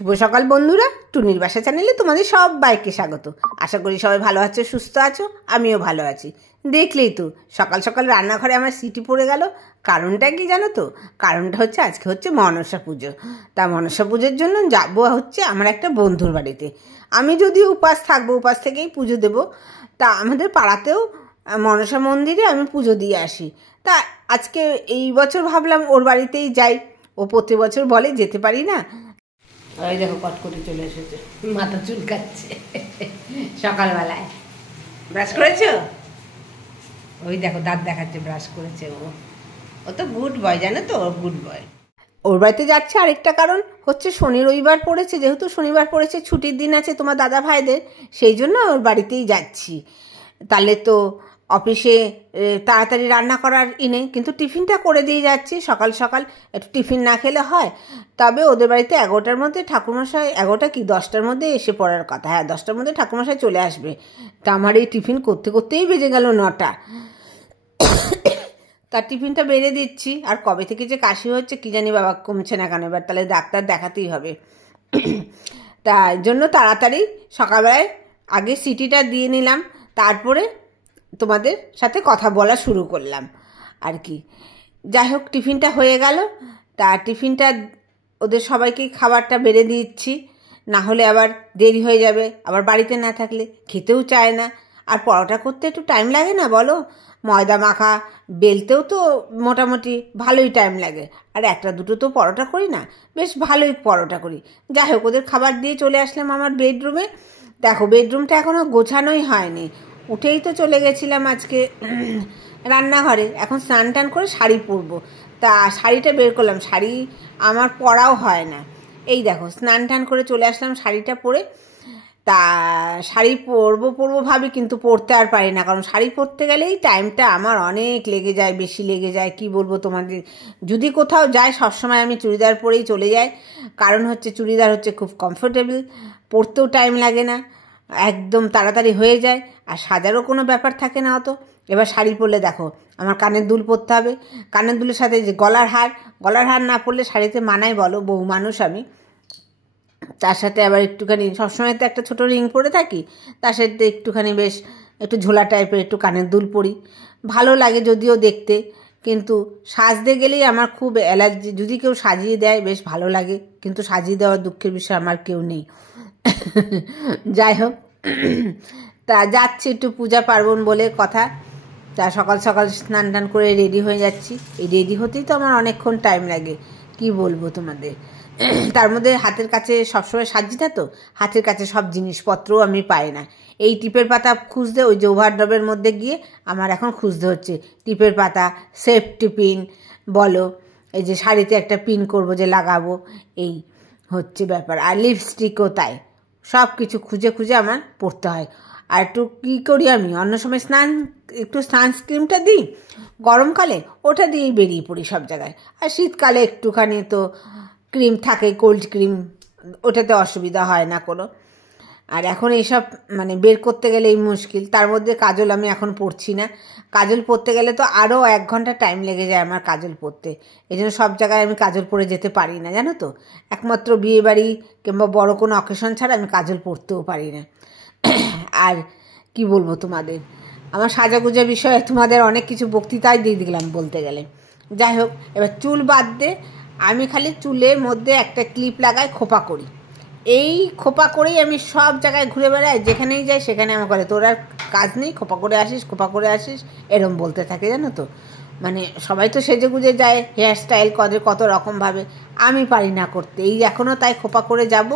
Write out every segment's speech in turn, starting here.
শুভ সকাল বন্ধুরা, টুনির বাসা চ্যানেলে তোমাদের সবাইকে স্বাগত। আশা করি সবাই ভালো আছো, সুস্থ আছো, আমিও ভালো আছি। দেখলেই তো সকাল সকাল রান্নাঘরে আমার সিটি পড়ে গেল। কারণটা কি জানো তো? কারণটা হচ্ছে আজকে হচ্ছে মনসা পুজো। তা মনসা পুজোর জন্য যাবো হচ্ছে আমার একটা বন্ধুর বাড়িতে। আমি যদিও উপাস থাকবো, উপাস থেকেই পুজো দেবো। তা আমাদের পাড়াতেও মনসা মন্দিরে আমি পুজো দিয়ে আসি। তা আজকে এই বছর ভাবলাম ওর বাড়িতেই যাই। ও প্রতি বছর বলে যেতে পারি না। ওই দেখো কটকটি চলে এসেছে, মাথা চুলকাচ্ছে সকালবেলায়। ব্রাশ করেছো? ওই দেখো দাঁত দেখাচ্ছে, ব্রাশ করেছে। ও তো গুড বয়, জানো তো, ওর গুড বয়। ওর বাড়িতে যাচ্ছে আরেকটা কারণ হচ্ছে শনি রবিবার পড়েছে, যেহেতু শনিবার পড়েছে, ছুটির দিন আছে তোমার দাদা ভাইদের, সেই জন্য ওর বাড়িতেই যাচ্ছি। তাহলে তো অফিসে তাড়াতাড়ি রান্না করার নেই, কিন্তু টিফিনটা করে দিয়ে যাচ্ছি। সকাল সকাল একটু টিফিন না খেলে হয়? তবে ওদের বাড়িতে 11টার মধ্যে ঠাকুরমশাই, 11টা কি 10টার মধ্যে এসে পড়ার কথা। হ্যাঁ, 10টার মধ্যে ঠাকুরমশাই চলে আসবে। তা আমার এই টিফিন করতে করতেই বেজে গেল 9টা। তার টিফিনটা বেড়ে দিচ্ছি। আর কবে থেকে যে কাশি হচ্ছে কি জানি বাবা, কমছে না কেন। এবার তাহলে ডাক্তার দেখাতেই হবে। তাই জন্য তাড়াতাড়ি সকালবেলায় আগে সিটিটা দিয়ে নিলাম, তারপরে তোমাদের সাথে কথা বলা শুরু করলাম আর কি। যাই হোক, টিফিনটা হয়ে গেল। তা টিফিনটা ওদের সবাইকে খাবারটা বেড়ে দিচ্ছি, না হলে আবার দেরি হয়ে যাবে। আবার বাড়িতে না থাকলে খেতেও চায় না। আর পরোটা করতে একটু টাইম লাগে না বলো? ময়দা মাখা বেলতেও তো মোটামুটি ভালোই টাইম লাগে। আর একটা দুটো তো পরোটা করি না, বেশ ভালোই পরোটা করি। যাই হোক, ওদের খাবার দিয়ে চলে আসলাম আমার বেডরুমে। দেখো, বেডরুমটা এখনও গোছানোই হয়নি। উঠেই তো চলে গেছিলাম আজকে রান্নাঘরে। এখন স্নান টান করে শাড়ি পরবো। তা শাড়িটা বের করলাম, শাড়ি আমার পরাও হয় না। এই দেখো, স্নান টান করে চলে আসলাম শাড়িটা পরে। তা শাড়ি পরবো ভাবি, কিন্তু পরতে আর পারি না। কারণ শাড়ি পরতে গেলেই টাইমটা আমার অনেক লেগে যায়, বেশি লেগে যায়। কি বলবো তোমাদের, যদি কোথাও যাই সবসময় আমি চুড়িদার পরেই চলে যাই। কারণ হচ্ছে চুড়িদার হচ্ছে খুব কমফোর্টেবল, পরতেও টাইম লাগে না, একদম তাড়াতাড়ি হয়ে যায়। আর সাজারও কোনো ব্যাপার থাকে না অত। এবার শাড়ি পরলে দেখো, আমার কানের দুল পরতে হবে। কানের দুলের সাথে যে গলার হার না পরলে শাড়িতে মানায় বলো? বউ মানুষ আমি। তার সাথে আবার একটুখানি, সবসময় তো একটা ছোটো রিং পরে থাকি, তার সাথে একটুখানি বেশ একটু ঝোলা টাইপের একটু কানের দুল পরি। ভালো লাগে যদিও দেখতে, কিন্তু সাজতে গেলেই আমার খুব অ্যালার্জি। যদি কেউ সাজিয়ে দেয় বেশ ভালো লাগে, কিন্তু সাজিয়ে দেওয়ার দুঃখের বিষয় আমার কেউ নেই। যাই হোক, তা যাচ্ছি একটু পূজা পার্বণ বলে কথা। তা সকাল সকাল স্নান টান করে রেডি হয়ে যাচ্ছি। এই রেডি হতেই তো আমার অনেকক্ষণ টাইম লাগে, কি বলবো তোমাদের। তার মধ্যে হাতের কাছে সবসময় সাজি না তো, হাতের কাছে সব জিনিসপত্রও আমি পাই না। এই টিপের পাতা খুঁজতে, ওই যে ওভারড্রবের মধ্যে গিয়ে আমার এখন খুঁজতে হচ্ছে টিপের পাতা, সেফটি পিন বলো, এই যে শাড়িতে একটা পিন করবো যে লাগাবো, এই হচ্ছে ব্যাপার। আর লিপস্টিকও তাই, সব কিছু খুঁজে খুঁজে আমার পরতে হয়। আর একটু কী করি আমি, অন্য সময় একটু সানস্ক্রিনটা দিই, গরমকালে ওটা দিয়েই বেরিয়ে পড়ি সব জায়গায়। আর শীতকালে একটুখানি তো ক্রিম থাকে, কোল্ড ক্রিম, ওটাতে অসুবিধা হয় না কোনো। আর এখন এইসব মানে বের করতে গেলেই মুশকিল। তার মধ্যে কাজল আমি এখন পরছি না। কাজল পরতে গেলে তো আরও 1 ঘন্টা টাইম লেগে যায় আমার কাজল পরতে। এই জন্য সব জায়গায় আমি কাজল পরে যেতে পারি না, জানো তো। একমাত্র বিয়েবাড়ি কিংবা বড় কোনো অকেশন ছাড়া আমি কাজল পরতেও পারি না। আর কি বলবো তোমাদের, আমার সাজাগুজা বিষয়ে তোমাদের অনেক কিছু বক্তৃতায় দিয়ে দিলাম বলতে গেলে। যাই হোক, এবার চুল বাদ দে, আমি খালি চুলের মধ্যে একটা ক্লিপ লাগাই, খোপা করি। এই খোপা করেই আমি সব জায়গায় ঘুরে বেড়াই, যেখানেই যাই সেখানে আমার করে তোর আর কাজ নেই, খোপা করে আসিস এরম বলতে থাকে, জানো তো। মানে সবাই তো সেজে গুজে যায়, হেয়ার স্টাইল কত রকমভাবে, আমি পারি না করতে। এই এখনও তাই খোপা করে যাব,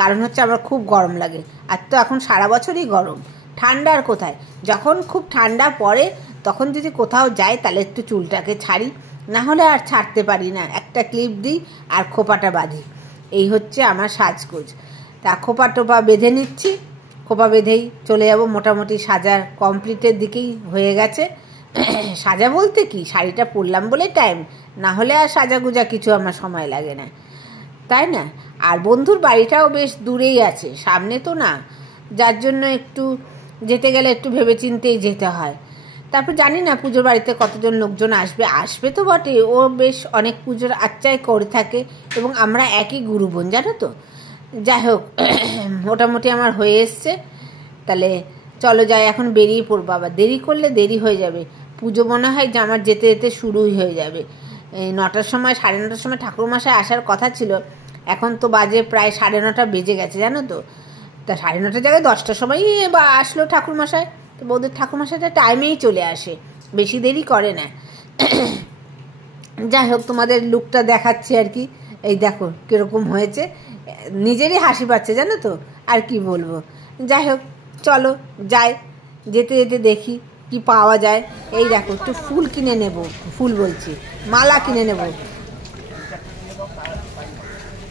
কারণ হচ্ছে আমার খুব গরম লাগে। আর তো এখন সারা বছরই গরম, ঠান্ডা আর কোথায়। যখন খুব ঠান্ডা পড়ে তখন যদি কোথাও যাই তাহলে একটু চুলটাকে ছাড়ি, না হলে আর ছাড়তে পারি না। একটা ক্লিপ দিই আর খোপাটা বাঁধি, এই হচ্ছে আমার সাজগোজ। তা খোপা টোপা বেঁধে নিচ্ছি, খোপা বেঁধেই চলে যাব। মোটামুটি সাজার কমপ্লিটের দিকেই হয়ে গেছে। সাজা বলতে কি, শাড়িটা পরলাম বলে টাইম, না হলে আর সাজাগুজা কিছু আমার সময় লাগে না, তাই না। আর বন্ধুর বাড়িটাও বেশ দূরেই আছে, সামনে তো না, যার জন্য একটু যেতে গেলে একটু ভেবেচিন্তেই যেতে হয়। তারপর জানি না পুজোর বাড়িতে কতজন লোকজন আসবে তো বটে। ও বেশ অনেক পুজোর আচ্চাই করে থাকে, এবং আমরা একই গুরু বোন, জানো তো। যাই হোক, মোটামুটি আমার হয়ে এসছে। তাহলে চলো যাই, এখন বেরিয়ে পড়বো। আবার দেরি করলে দেরি হয়ে যাবে। পুজো মনে হয় যে আমার যেতে যেতে শুরুই হয়ে যাবে। এই 9টার সময়, 9:30টার সময় ঠাকুরমশাই আসার কথা ছিল, এখন তো বাজে প্রায় 9:30 বেজে গেছে, জানো তো। তা 9:30 জায়গায় 10টার সময়ই বা আসলো ঠাকুরমশাই। তো বৌদের ঠাকুরমশাইটা টাইমেই চলে আসে, বেশি দেরি করে না। যাই হোক, তোমাদের লুকটা দেখাচ্ছি আর কি। এই দেখো কীরকম হয়েছে, নিজেরই হাসি পাচ্ছে, জানো তো। আর কি বলবো, যাই হোক চলো যাই, যেতে যেতে দেখি কি পাওয়া যায়। এই দেখো, একটু ফুল কিনে নেব, ফুল বলছি, মালা কিনে নেব।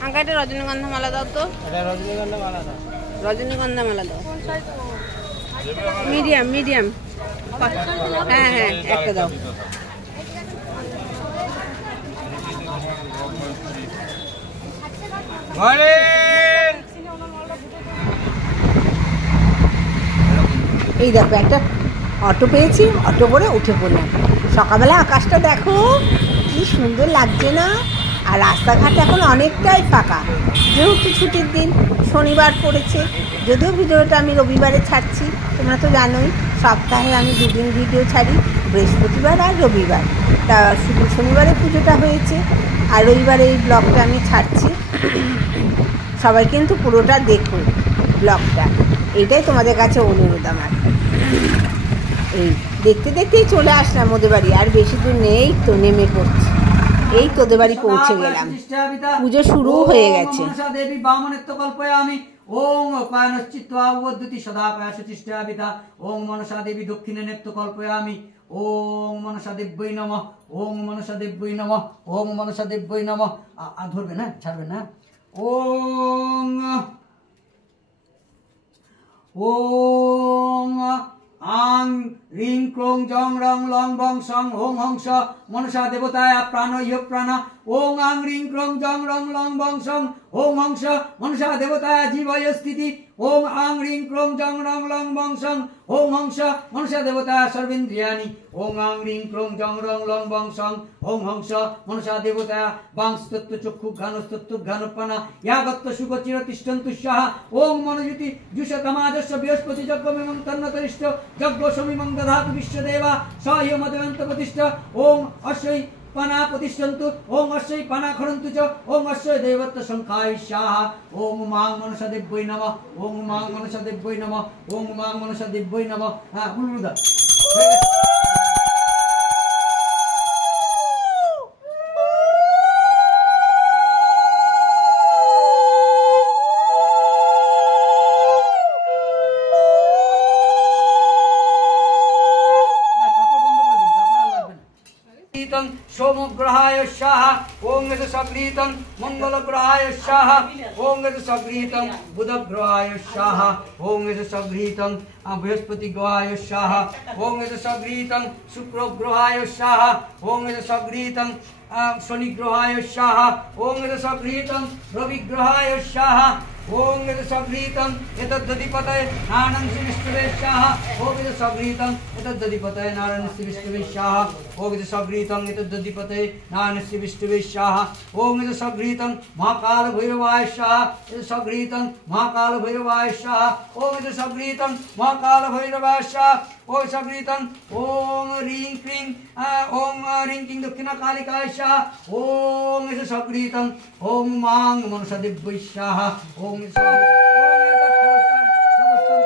আঙ্কাটা রজনীগন্ধা মালা দাও তো। রজনীগন্ধা মালা দাও, রজনীগন্ধা মালা দাও, মিডিয়াম মিডিয়াম। হ্যাঁ হ্যাঁ, একটা দাও। এই দেখো, একটা অটো পেয়েছি, অটো করে উঠে পড়লাম। সকালবেলা আকাশটা দেখো কি সুন্দর লাগছে না। আর রাস্তাঘাট এখন অনেকটাই ফাঁকা, যেহেতু ছুটির দিন, শনিবার পড়েছে। যদিও ভিডিওটা আমি রবিবারে ছাড়ছি, তোমরা তো জানোই সপ্তাহে আমি 2 দিন ভিডিও ছাড়ি, বৃহস্পতিবার আর রবিবার। তা শুধু শনিবারে পুজোটা হয়েছে, আর রবিবারে এই ব্লগটা আমি ছাড়ছি। সবাই কিন্তু পুরোটা দেখো ব্লগটা, এটাই তোমাদের কাছে অনুরোধ আমার। এই দেখতে দেখতেই চলে আসলাম ওদের বাড়ি, আর বেশি দূর নেই তো, নেমে পড়ছি। এই তোদের বাড়ি পৌঁছে গেলাম, পুজো শুরু হয়ে গেছে। দেবী বামনেত্ব কল্পয়ামি ওং অপায়নশ্চিত্বাবদ্ধতি সদা পায়াসচিষ্টাবিতা ওং মনসা দেবী দক্ষিণে নেত্য কল্পয়ামি ওং মনসা দেব্যই নমঃ ওং মনসা দেব্যই নমঃ ওং মনসা দেব্যই নমঃ। ধরবে না, ছাড়বে না। ওং ওং আং রিং ক্রোং জং রং লং বং সং ওং হংস মনসা দেবতায় প্রাণ ইহ প্রাণ ওং আং রিং ক্রোং জং রং লং বং সং ওং হংস মনসা দেবতায় জীবয় স্থিতি ওং আং রিং ক্রোং জং রং লং বং সং ওং হংস মনসা দেবতায় সর্বেন্দ্রিয়ানি ওং আং রিং ক্রোং জং রং লং বং সং ওং হংস মনসা দেবতায় বাংস্তত্ত্ব চক্ষু ঘানস্তত্ত্ব ঘানপানা ইয়াগত্ত সুখ চির তিষ্ঠন্তু স্বাহা ওং মনোজ্যোতি জুষতমাজস্য বৃহস্পতি যজ্ঞমিমং তন্নতরিষ্ঠ যজ্ঞ সমিমং দধাতু বিশ্বদেবা স ইহ মদয়ন্ত প্রতিষ্ঠ ওং অশ্বৈ পানা প্রতিষ্ঠন্তু ওং অশ্বৈ পানা খরন্তু চ ওং অশ্বৈ দেবত্ব সংখ্যায় স্বাহা ওং মাং মনসা দেব্যৈ নমঃ ওং মাং মনসা দেব্যৈ নমঃ ওং মাং মনসা দেব্যৈ নমঃ। বুলবুলদা सोमग्रहाय स्वाहा ओं सगृहीतं मंगलग्रहाय स्वाहा ओं सगृहीतं बुधग्रहाय स्वाहा ओं सगृहीतं बृहस्पति ग्रहाय स्वाहा ओं सगृहीतं शुक्रग्रहाय स्वाहा ओं सगृहीतं शनि ग्रहाय स्वाहा ओं सगृहीतं रवि ग्रहाय स्वाहा ओं सगृहीतं एतद्दधिपतये नारायणस्य विष्णवे स्वाहा ओं सगृहीतं एतद्दधिपतये नारायणस्य विष्णवे स्वाहा ओं सगृहीतं एतद्दधिपतये नारायणस्य विष्णवे स्वाहा ओं सगृहीतं महाकाल भैरवाय स्वाहा सगृहीतं महाकाल भैरवाय स्वाहा ओं सगृहीतं महाकाल भैरवाय स्वाहा ओं सगृहीतं ओं ह्रीं क्लीं ओं ह्रीं क्लीं दक्षिणकालिकाय स्वाहा ओं सगृहीतं ओं मां मनसा देव्यै स्वाहा ओं समस्तं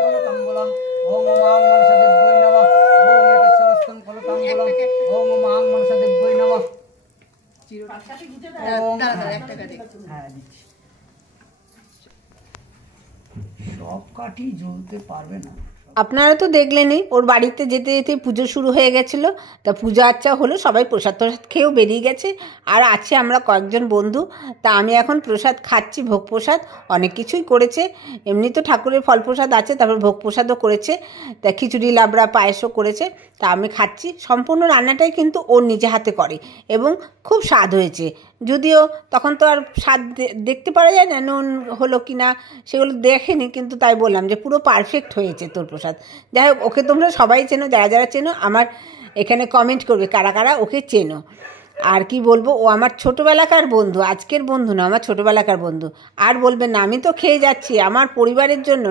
फलतम्बुलं ओं मां मनसा देव्यै नमः ओं समस्तं फलतम्बुलं ओं मां मनसा देव्यै नमः। সব কাঠি জ্বলতে পারবে না। আপনারা তো দেখলেনই, ওর বাড়িতে যেতে যেতে পুজো শুরু হয়ে গেছিলো। তা পুজো আচ্ছা হলো, সবাই প্রসাদ টসাদ খেয়েও বেরিয়ে গেছে। আর আছে আমরা কয়েকজন বন্ধু। তা আমি এখন প্রসাদ খাচ্ছি, ভোগ প্রসাদ। অনেক কিছুই করেছে, এমনি তো ঠাকুরের ফল প্রসাদ আছে, তারপর ভোগ প্রসাদও করেছে। তা খিচুড়ি লাবড়া পায়েসও করেছে। তা আমি খাচ্ছি। সম্পূর্ণ রান্নাটাই কিন্তু ওর নিজে হাতে করে এবং খুব স্বাদ হয়েছে। যদিও তখন তো আর স্বাদ দেখতে পারা যায় না, নুন হলো কি না সেগুলো দেখেনি, কিন্তু তাই বললাম যে পুরো পারফেক্ট হয়েছে তোর প্রসাদ। যাই হোক, ওকে তোমরা সবাই চেনো, যারা যারা চেনো আমার এখানে কমেন্ট করবে কারা কারা ওকে চেনো। আর কি বলবো, ও আমার ছোটোবেলাকার বন্ধু, আজকের বন্ধু না, আমার ছোটোবেলাকার বন্ধু। আর বলবেন না আমি তো খেয়ে যাচ্ছি, আমার পরিবারের জন্য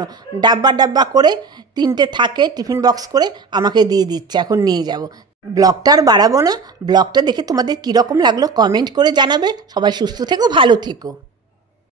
ডাব্বা ডাব্বা করে 3টে থাকে টিফিন বক্স করে আমাকে দিয়ে দিচ্ছে, এখন নিয়ে যাব। ব্লগটা আর বাড়াবো না, ব্লগটা দেখে তোমাদের কীরকম লাগলো কমেন্ট করে জানাবে। সবাই সুস্থ থেকো, ভালো থেকো।